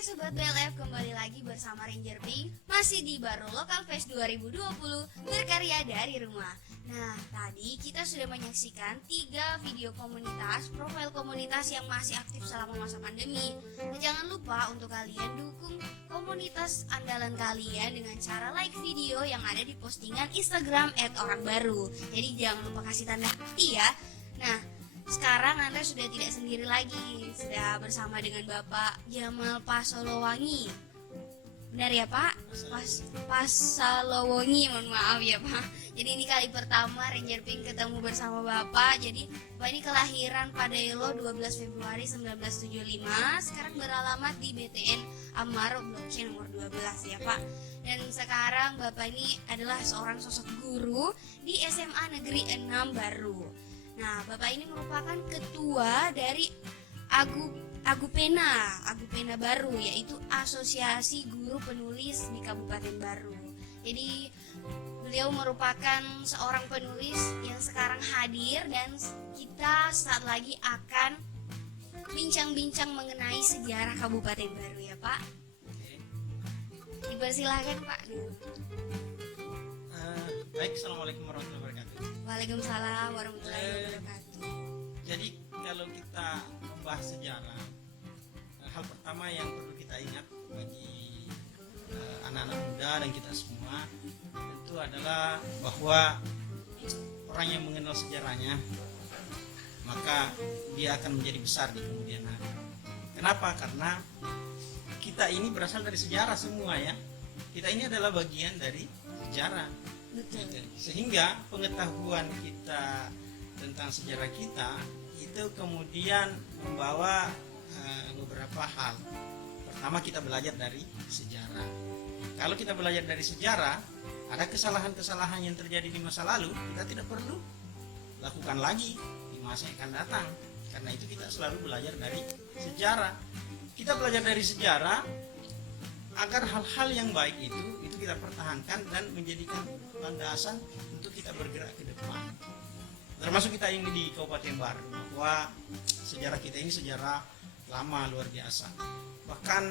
Oke Sobat BLF, kembali lagi bersama Ranger Pink, masih di Baru Local Fest 2020, berkarya dari rumah. Nah, tadi kita sudah menyaksikan 3 video komunitas, profil komunitas yang masih aktif selama masa pandemi. Dan jangan lupa untuk kalian dukung komunitas andalan kalian dengan cara like video yang ada di postingan Instagram @orangbaru. Jadi jangan lupa kasih tanda hati ya. Nah, sekarang Anda sudah tidak sendiri lagi, sudah bersama dengan Bapak Jamal Pasolowangi. Benar ya Pak? Pasolowangi, mohon maaf ya Pak. Jadi ini kali pertama Ranger Pink ketemu bersama Bapak. Jadi Bapak ini kelahiran pada 12 Februari 1975. Sekarang beralamat di BTN Amaro Blok C nomor 12 ya Pak. Dan sekarang Bapak ini adalah seorang sosok guru di SMA Negeri 6 Baru. Nah, Bapak ini merupakan ketua dari Agupena Baru, yaitu Asosiasi Guru Penulis di Kabupaten Baru. Jadi, beliau merupakan seorang penulis yang sekarang hadir dan kita saat lagi akan bincang-bincang mengenai sejarah Kabupaten Baru ya, Pak. Dipersilakan, Pak. Baik, assalamualaikum warahmatullahi wabarakatuh. Waalaikumsalam warahmatullahi wabarakatuh. Jadi kalau kita membahas sejarah, hal pertama yang perlu kita ingat bagi anak-anak muda dan kita semua tentu adalah bahwa orang yang mengenal sejarahnya maka dia akan menjadi besar di kemudian hari. Kenapa? Karena kita ini berasal dari sejarah semua ya. Kita ini adalah bagian dari sejarah. Betul. Sehingga pengetahuan kita tentang sejarah kita itu kemudian membawa beberapa hal. Pertama, kita belajar dari sejarah. Kalau kita belajar dari sejarah, ada kesalahan-kesalahan yang terjadi di masa lalu, kita tidak perlu lakukan lagi di masa yang akan datang. Karena itu kita selalu belajar dari sejarah. Kita belajar dari sejarah agar hal-hal yang baik itu kita pertahankan dan menjadikan landasan untuk kita bergerak ke depan. Termasuk kita yang di Kabupaten Baru, bahwa sejarah kita ini sejarah lama luar biasa. Bahkan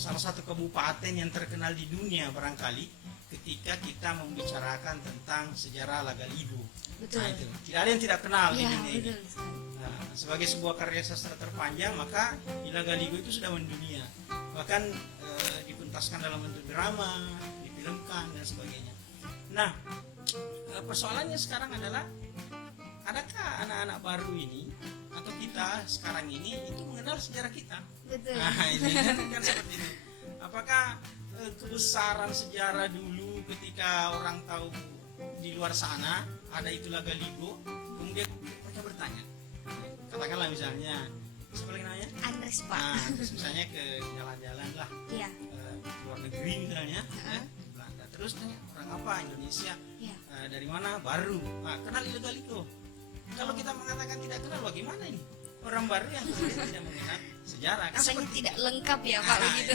salah satu kabupaten yang terkenal di dunia barangkali ketika kita membicarakan tentang sejarah Lagaligo. Betul. Nah, itu tidak ada yang tidak kenal di Ya, dunia ini. Nah, sebagai sebuah karya sastra terpanjang, maka Lagaligo itu sudah mendunia. Bahkan dipentaskan dalam bentuk drama, difilmkan dan sebagainya. Nah, persoalannya sekarang adalah, adakah anak-anak baru ini atau kita sekarang ini itu mengenal sejarah kita? Betul. Nah, ini kan seperti itu. Apakah kebesaran sejarah dulu ketika orang tahu di luar sana ada itu Lagaligo, kemudian mereka bertanya, katakanlah misalnya siapa lagi namanya? Andres Pak. Nah, terus misalnya ke jalan-jalan lah, Iya. luar negeri misalnya, ya, di Belanda. Terus tanya, orang apa? Indonesia. Iya. Dari mana? Baru. Nah, kenal Lagaligo. Kalau kita mengatakan tidak kenal, bagaimana ini? Orang baru yang kemudian tidak mengenal sejarah. Kan Rasanya seperti tidak itu. lengkap ya Pak begitu.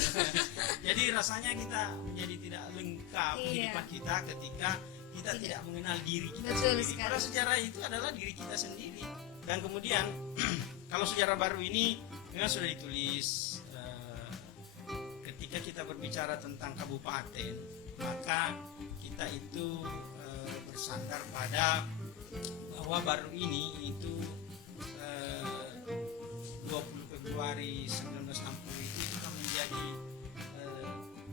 Jadi rasanya kita menjadi tidak lengkap Iya. kehidupan kita ketika kita tidak mengenal diri kita Betul sendiri. sekali. Karena sejarah itu adalah diri kita sendiri. Dan kemudian kalau sejarah baru ini memang sudah ditulis ketika kita berbicara tentang kabupaten, maka kita itu bersandar pada bahwa baru ini itu 20 Februari 1960 itu kita menjadi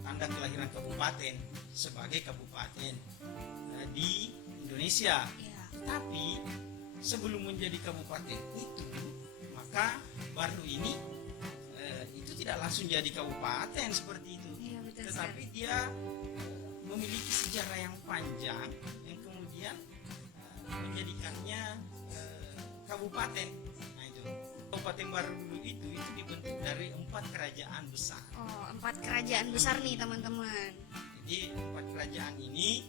tanda kelahiran kabupaten sebagai kabupaten di Indonesia. Iya. Tapi sebelum menjadi kabupaten itu, maka baru ini itu tidak langsung jadi kabupaten seperti itu. Iya, betul Tetapi sekali. dia memiliki sejarah yang panjang yang kemudian menjadikannya kabupaten. Nah itu Kabupaten Baru dulu itu dibentuk dari 4 kerajaan besar. Oh, 4 kerajaan besar nih teman-teman. Jadi 4 kerajaan ini,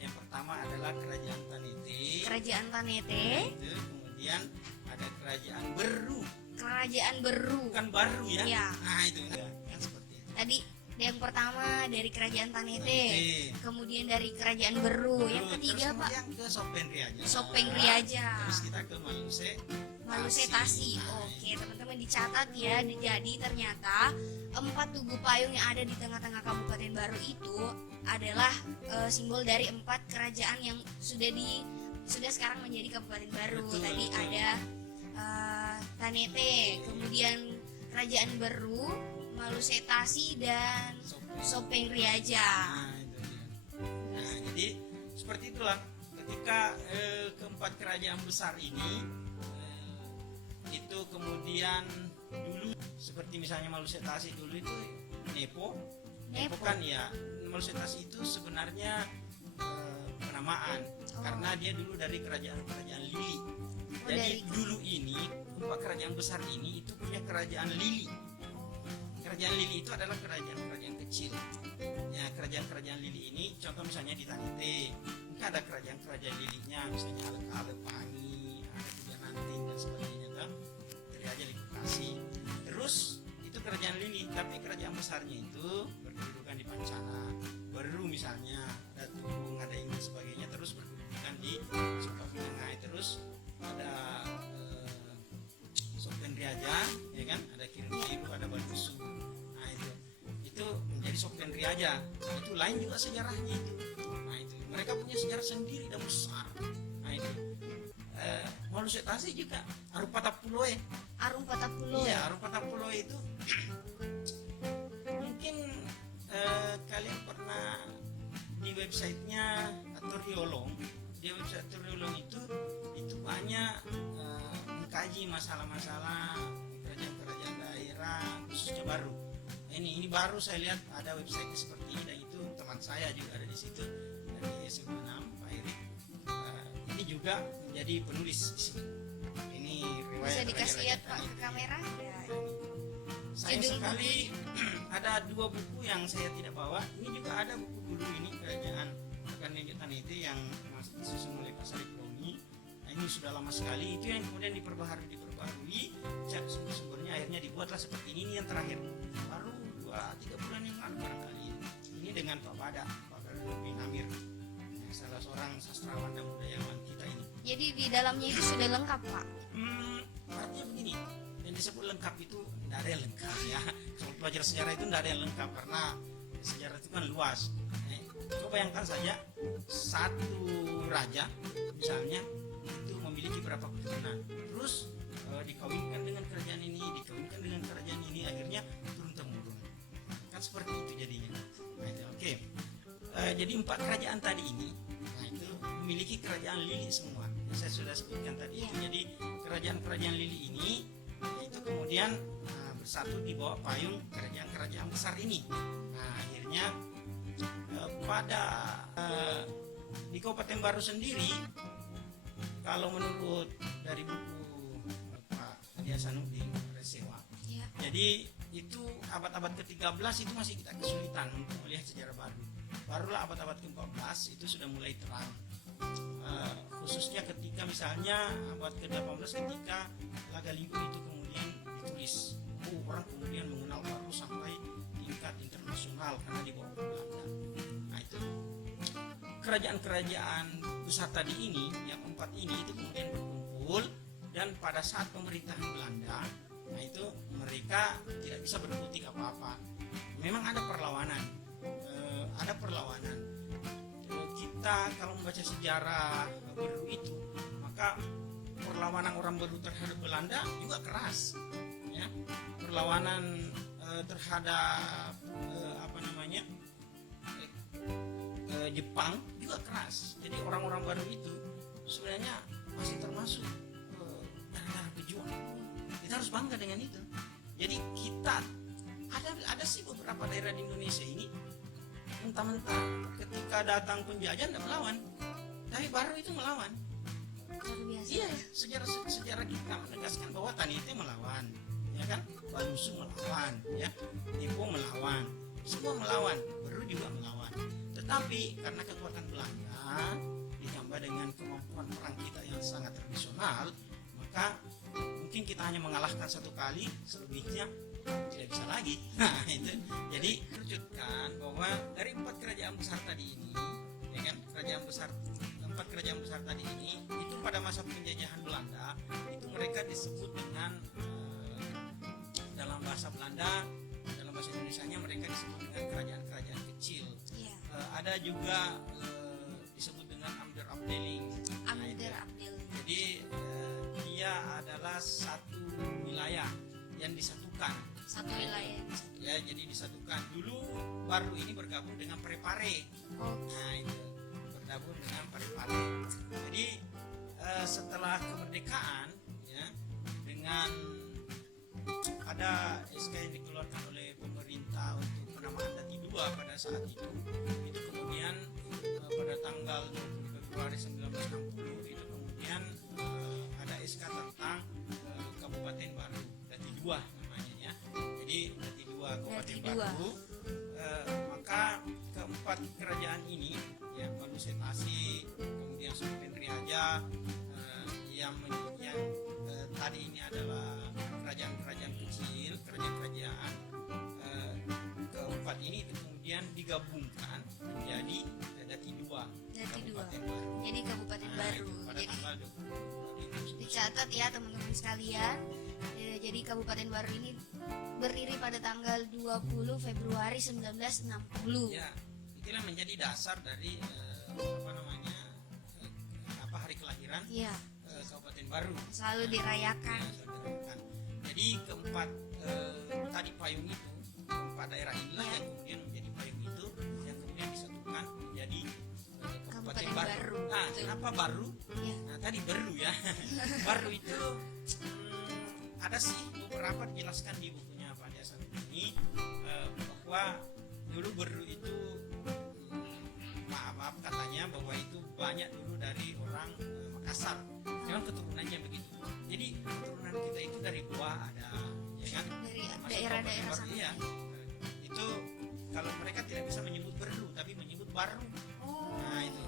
yang pertama adalah Kerajaan Tanete. Kerajaan Tanete, Itu, kemudian ada Kerajaan Beru. Kerajaan Beru. Bukan baru ya. Iya. Nah itu enggak, kan seperti itu. Tadi yang pertama dari Kerajaan Tanete, Tanete. kemudian dari Kerajaan Beru, yang Terus ketiga Pak kemudian ke Sopeng Riaja. Sopeng Riaja. Terus kita ke Maluse, Malusetasi. Oke, teman-teman dicatat ya. Jadi ternyata 4 tugu payung yang ada di tengah-tengah Kabupaten Baru itu adalah simbol dari 4 kerajaan yang sudah sekarang menjadi Kabupaten Baru. Betul, Tadi betul. ada Tanete, kemudian Kerajaan Beru, Malusetasi dan Sopeng Riaja. Nah, itu dia. Nah, jadi seperti itulah ketika keempat kerajaan besar ini itu kemudian dulu seperti misalnya Malusetasi dulu itu Nepo kan ya, Malusetasi itu sebenarnya penamaan karena dia dulu dari kerajaan Lili. Jadi dulu ini empat kerajaan besar ini itu punya kerajaan Lili. Kerajaan Lili itu adalah kerajaan kecil. Ya, kerajaan Lili ini contoh misalnya di Tanite, mungkin ada kerajaan Lilinya, misalnya ada Pangi, ada Tujananting dan sebagainya kan. Aja di Bekasi. Terus itu kerajaan Lili, tapi kerajaan besarnya itu berkedudukan di Pancana. Beru misalnya, ada Tulung, ada ini sebagainya, terus berkedudukan di Sukabumi. Terus ada Sopeng Riaja, ya kan? Ada Kiru, ada Badusu. Nah itu menjadi Sopeng Riaja. Itu lain juga sejarahnya itu. Nah itu mereka punya sejarah sendiri dan besar. Nah itu Malusetasi juga Arum Patapuloe. Iya, Arum Patapuloe itu mungkin kalian pernah di websitenya Toriolong. Di website Toriolong itu banyak mengkaji masalah-masalah kerajaan-kerajaan daerah khususnya Baru. Ini baru saya lihat ada website seperti ini, dan itu teman saya juga ada di situ dari SMA 6 Pak Erik. Ini juga menjadi penulis di sini. Ini riwayat Bisa dikasih lihat Pak Tanite. ke kamera? Ya. Sayang Judul sekali ada 2 buku yang saya tidak bawa. Ini juga ada buku dulu ini kerajaan Tanite yang disusun oleh Pak Sarip Romi. Nah, ini sudah lama sekali. Itu yang kemudian diperbaharui. Sumbernya akhirnya dibuatlah seperti ini yang terakhir. Baru 2-3 bulan yang lalu barangkali. Ini dengan Pak Bada bin Amir, salah seorang sastrawan dan budayawan kita ini. Jadi di dalamnya itu sudah lengkap Pak. Artinya begini, yang disebut lengkap itu tidak ada yang lengkap ya. Kalau belajar sejarah itu tidak ada yang lengkap karena sejarah itu kan luas. Coba bayangkan saja satu raja misalnya itu memiliki berapa keturunan, terus dikawinkan dengan kerajaan ini, dikawinkan dengan kerajaan ini, akhirnya turun temurun. Kan seperti itu jadinya. Nah, itu, oke. Jadi 4 kerajaan tadi ini, nah itu memiliki kerajaan Lili semua. Saya sudah sebutkan tadi itu. Jadi kerajaan-kerajaan Lili ini itu kemudian bersatu di bawah payung kerajaan-kerajaan besar ini. Nah akhirnya pada di Kabupaten Baru sendiri, kalau menurut dari buku Pak Adi Hasanuddin Resewa, jadi itu abad-abad ke-13 itu masih kita kesulitan untuk melihat sejarah Baru. Barulah abad-abad ke-14 itu sudah mulai terang, khususnya ketika misalnya abad ke-18 ketika Lagalimpo itu kemudian ditulis, orang kemudian mengenal Baru sampai tingkat internasional karena dibawa ke Belanda. Nah itu kerajaan-kerajaan besar tadi ini, yang 4 ini itu kemudian berkumpul, dan pada saat pemerintahan Belanda, nah itu mereka tidak bisa berkutik apa-apa. Memang ada perlawanan. Kita kalau membaca sejarah Beru itu, maka perlawanan orang Beru terhadap Belanda juga keras, ya. Perlawanan terhadap Jepang juga keras. Jadi orang-orang Baru itu sebenarnya masih termasuk darah pejuang. Kita harus bangga dengan itu. Jadi kita ada sih beberapa daerah di Indonesia ini mentah-mentah ketika datang penjajah tidak melawan, tapi Baru itu melawan. Iya, sejarah kita menegaskan bahwa Tanite melawan, ya kan? Badusu melawan, ya, Nepo melawan, semua melawan, Baru juga melawan. Tetapi karena kekuatan Belanda ditambah dengan kemampuan perang kita yang sangat tradisional, maka mungkin kita hanya mengalahkan 1 kali, selebihnya tidak bisa lagi. Nah itu jadi kerucutkan bahwa dari 4 kerajaan besar tadi ini, ya kan, kerajaan besar 4 keempat kerajaan besar tadi ini itu pada masa penjajahan Belanda itu mereka disebut dengan dalam bahasa Belanda, dalam bahasa Indonesianya mereka disebut dengan kerajaan-kerajaan kecil. Iya. Ada juga disebut dengan Amder-Abdeling. Amder-Abdeling. Jadi dia adalah satu wilayah yang disatukan. Satu wilayah. Ya, jadi disatukan. Dulu baru ini bergabung dengan Parepare. Oh. Nah, itu bergabung dengan Parepare. Jadi setelah kemerdekaan ya, dengan ada SK yang dikeluarkan oleh pemerintah untuk penamaan Dati II pada saat itu kemudian pada tanggal 20 Februari 1960 itu kemudian ada SK tentang Kabupaten Baru Dati II namanya ya. Jadi Dati II Kabupaten Baru. Maka keempat kerajaan ini ya, Maluset Asih, kemudian Sumpah Riaja, yang tadi ini adalah kerajaan-kerajaan kecil, kerajaan-kerajaan keempat ini kemudian digabungkan menjadi Dati II Kabupaten Baru. Jadi Kabupaten Baru. Pada Jadi tanggal 20 dicatat ya teman-teman sekalian. Jadi Kabupaten Baru ini berdiri pada tanggal 20 Februari 1960. Ya, itulah menjadi dasar dari hari kelahiran Iya. Kabupaten Baru. Selalu dirayakan. Ya, selalu dirayakan. Jadi keempat tadi payung itu, keempat daerah inilah yang kemudian menjadi payung itu yang kemudian disatukan menjadi Kabupaten Baru. Nah, Betul. kenapa Baru? Ya. Nah, tadi Baru ya. Baru itu ada sih beberapa dijelaskan di bukunya Pak Hasan ini bahwa dulu Baru itu maaf katanya bahwa itu banyak dulu dari orang Makassar. Memang keturunannya begitu. Jadi keturunan kita itu dari Goa ada, ya kan? Dari Masuk daerah-daerah Kabupaten Baru, sana. iya. Itu kalau mereka tidak bisa menyebut Baru tapi menyebut Baru. Oh. Nah, itu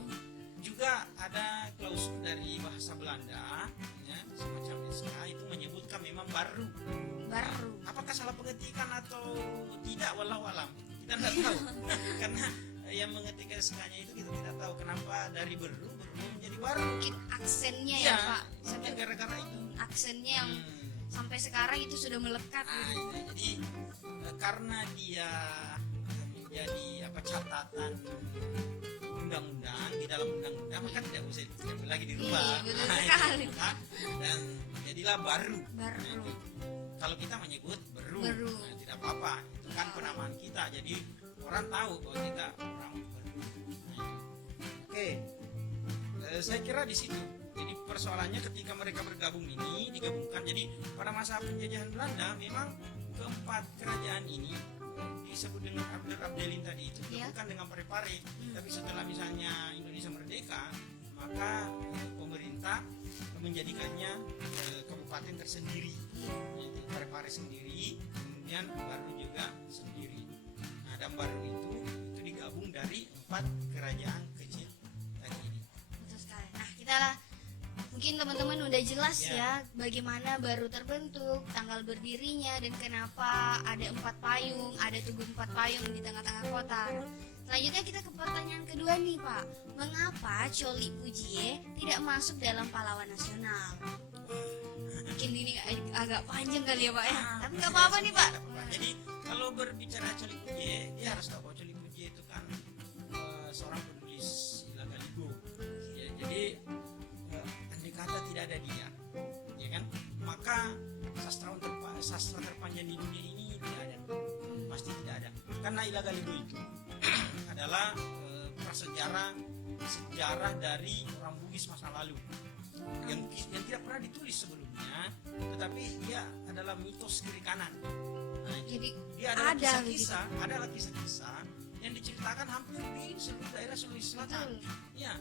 juga ada klausul dari bahasa Belanda ya, semacam SK itu menyebutkan memang Baru. Baru. Apakah salah pengertian atau tidak, wallahu alam kita tidak tahu. Karena yang mengetik SK-nya itu kita tidak tahu kenapa dari Baru menjadi Baru. Mungkin aksennya ya, Ya, Pak. mungkin gara-gara itu. Aksennya yang sampai sekarang itu sudah melekat. Nah, itu. Jadi karena dia menjadi catatan undang-undang di dalam undang-undang maka tidak usah lagi dirubah. Iya, betul Nah, sekali. itu, dan jadilah Baru. Baru. Nah, itu. Kalau kita menyebut Baru, Baru. nah, tidak apa-apa. Itu kan penamaan kita. Jadi orang tahu bahwa kita orang Baru. Nah, oke. Saya kira di situ. Jadi persoalannya ketika mereka bergabung ini digabungkan. Jadi pada masa penjajahan Belanda memang keempat kerajaan ini disebut dengan Amder-Abdeling tadi itu bukan dengan Parepare. Tapi setelah misalnya Indonesia merdeka, maka pemerintah menjadikannya kabupaten tersendiri, yaitu Parepare sendiri, kemudian Baru juga sendiri. Nah, dan Baru itu digabung dari empat kerajaan kecil tadi ini. Betul sekali. Nah, kita lah mungkin teman-teman udah jelas ya bagaimana Baru terbentuk, tanggal berdirinya, dan kenapa ada 4 payung, ada tugu 4 payung di tengah-tengah kota. Selanjutnya kita ke pertanyaan kedua nih Pak, mengapa Coli Pujie tidak masuk dalam pahlawan nasional? Mungkin ini agak panjang kali ya Pak ya, tapi nggak apa-apa nih Pak. Jadi kalau berbicara Coli Pujie, dia harus tahu bahwa Coli Pujie itu kan seorang penulis Ilagaligo. Ya, jadi andai kata tidak ada dia, ya kan? Maka sastra terpanjang di dunia ini tidak ada, pasti tidak ada. Karena Ilagaligo itu adalah sejarah dari orang Bugis masa lalu yang tidak pernah ditulis sebelumnya, tetapi dia adalah mitos kiri kanan. Nah, Jadi dia adalah ada kisah-kisah, adalah kisah-kisah yang diceritakan hampir di seluruh daerah Sulawesi Selatan. Ya,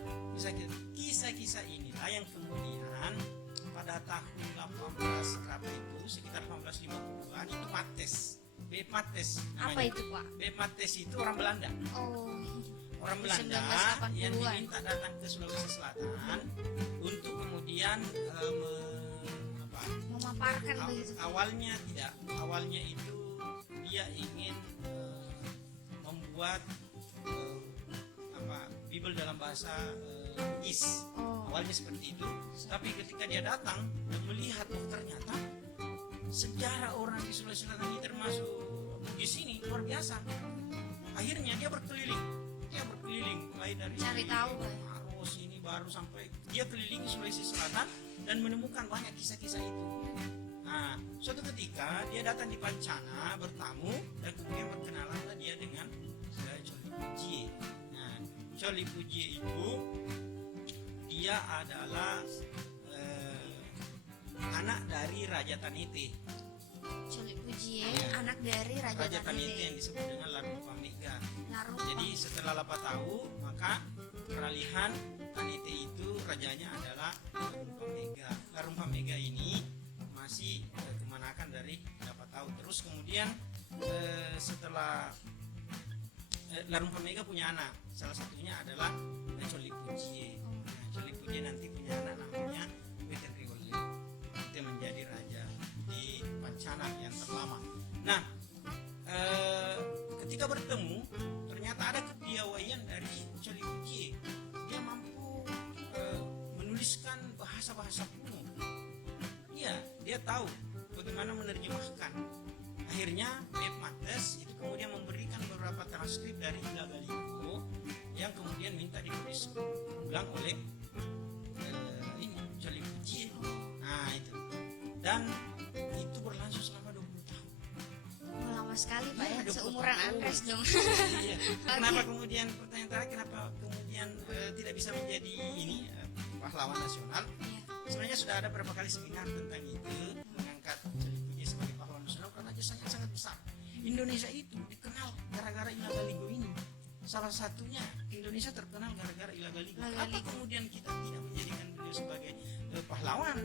kisah-kisah inilah yang kemudian pada tahun 18 berapa itu, sekitar 1850-an itu Mates. B. Mates namanya. apa itu Pak? B. Mates itu orang Belanda. Oh, Orang Belanda 1980-an. yang diminta datang ke Sulawesi Selatan untuk kemudian memaparkan begitu. Awalnya itu dia ingin membuat Bible dalam bahasa Bugis. Oh. Awalnya seperti itu, tapi ketika dia datang dan melihat, oh ternyata sejarah orang di Sulawesi Selatan ini termasuk Bugis ini luar biasa. Akhirnya dia berkeliling, mulai dari Cari tahu, Pak. Maros ini baru sampai dia keliling Sulawesi Selatan dan menemukan banyak kisah-kisah itu. Nah, suatu ketika dia datang di Pancana bertamu dan kemudian berkenalanlah dia dengan Coli Pujie. Nah, Coli Pujie itu dia adalah anak dari Raja Tanite. Coli Pujie, Iya. anak dari Raja Raja Tanite Tanite. yang disebut dengan Larupa Mega. Larupa. Jadi setelah Lapatahu maka peralihan Tanite itu rajanya adalah Larumpa Mega. Larumpa Mega ini masih kemanakan dari Lapatahu. Terus kemudian setelah Larumpa Mega punya anak, salah satunya adalah Coli Pujie. Nah, Coli Pujie nanti punya anak namanya Weten Riwole. Itu menjadi raja di Pancana yang terlama. Nah, ketika bertemu ternyata ada kepiawaian dari Coli Pujie. Dia mampu menuliskan bahasa-bahasa kuno. Iya, dia tahu bagaimana menerjemahkan. Akhirnya Pep Mates itu kemudian memberikan beberapa transkrip dari Ila Galigo yang kemudian minta ditulis ulang oleh ini Coli Pujie. Nah itu, dan itu berlangsung selama 20 tahun. Oh, lama sekali Pak Iya, ya, 20 seumuran tahun. Andres dong. Iya. Kenapa kemudian pertanyaan terakhir, kenapa kemudian tidak bisa menjadi ini pahlawan nasional? Iya. Sebenarnya sudah ada beberapa kali seminar tentang itu, mengangkat Coli Pujie sebagai pahlawan nasional karena jasanya sangat besar. Indonesia itu dikenal gara-gara Ila Galigo ini. Salah satunya Indonesia terkenal gara-gara Ila Galigo. Ila Kenapa Galigo. kemudian kita tidak menjadikan beliau sebagai pahlawan?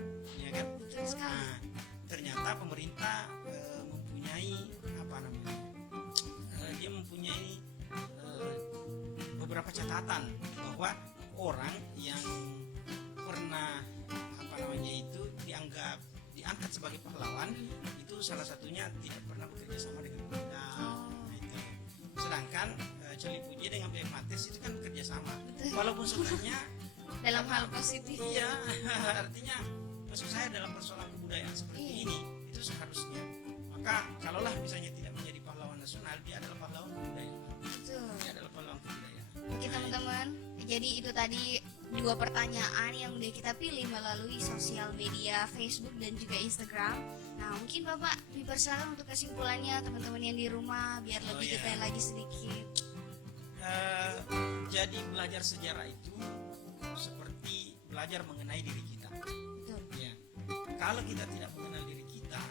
Ya kan? Betul sekali. Nah, ternyata pemerintah mempunyai apa namanya? Dia mempunyai beberapa catatan bahwa orang yang pernah apa namanya itu diangkat sebagai pahlawan itu salah satunya tidak pernah bekerja sama dengan pemerintah. Nah, itu. Sedangkan Coli Pujie dengan Pep Mates itu kan bekerja sama. Walaupun sebenarnya Dalam hal positif. iya, artinya maksud saya dalam persoalan kebudayaan seperti Iya. ini itu seharusnya. Maka kalaulah misalnya tidak menjadi pahlawan nasional, dia adalah pahlawan kebudayaan. Betul. Dia adalah pahlawan kebudayaan. Oke teman-teman, jadi itu tadi 2 pertanyaan yang udah kita pilih melalui sosial media Facebook dan juga Instagram. Nah mungkin Bapak dipersilakan untuk kesimpulannya teman-teman yang di rumah biar lebih iya. detail lagi sedikit. Jadi belajar sejarah itu seperti belajar mengenai diri kita. Betul. Ya. Kalau kita tidak mengenal diri kita,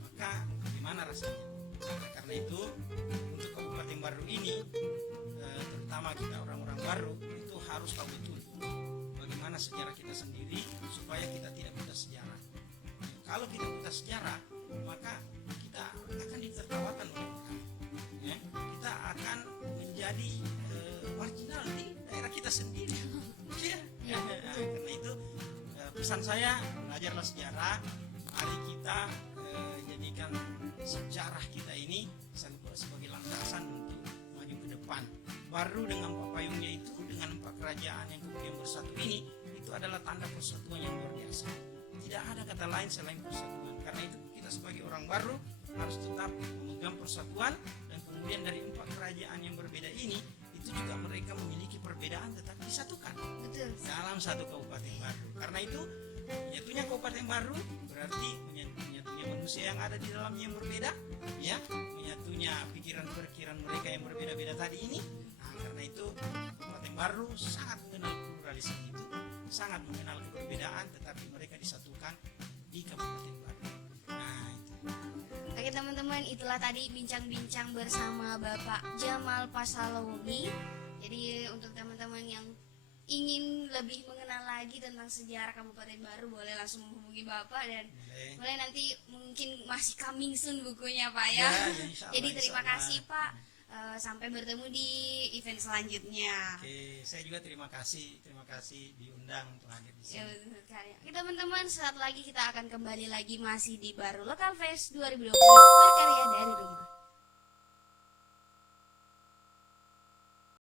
maka bagaimana rasanya? Nah, karena itu untuk Kabupaten Baru ini, terutama kita orang-orang baru itu harus tahu betul bagaimana sejarah kita sendiri supaya kita tidak buta sejarah. Kalau kita buta sejarah, maka kita akan ditertawakan oleh orang. Ya, kita akan menjadi marginal di daerah kita sendiri. Ya, karena itu pesan saya, belajarlah sejarah. Mari kita jadikan sejarah kita ini sebagai landasan untuk maju ke depan. Baru dengan papayungnya itu, dengan 4 kerajaan yang kemudian bersatu ini, itu adalah tanda persatuan yang luar biasa. Tidak ada kata lain selain persatuan. Karena itu kita sebagai orang baru harus tetap memegang persatuan, dan kemudian dari 4 kerajaan yang berbeda ini, itu juga mereka memiliki perbedaan tetapi disatukan Betul. dalam satu kabupaten baru. Karena itu menyatunya kabupaten baru berarti menyatunya manusia yang ada di dalamnya yang berbeda, ya, menyatunya pikiran-pikiran mereka yang berbeda-beda tadi ini. Nah, karena itu kabupaten baru sangat mengenal pluralisme itu, sangat mengenal keberbedaan, tetapi mereka disatukan di kabupaten baru. Nah, itu. Oke teman-teman, itulah tadi bincang-bincang bersama Bapak Jamal Pasalawomi. Jadi untuk teman-teman yang ingin lebih mengenal lagi tentang sejarah Kabupaten Baru, boleh langsung menghubungi Bapak, dan boleh nanti mungkin masih coming soon bukunya Pak ya. Insya Allah, Jadi terima insya Allah. kasih Pak. Sampai bertemu di event selanjutnya. Oke, saya juga terima kasih diundang untuk hadir di Ya, sini. betul sekali. Oke teman-teman, saat lagi kita akan kembali lagi masih di Baru Lokal Fest 2020 berkarya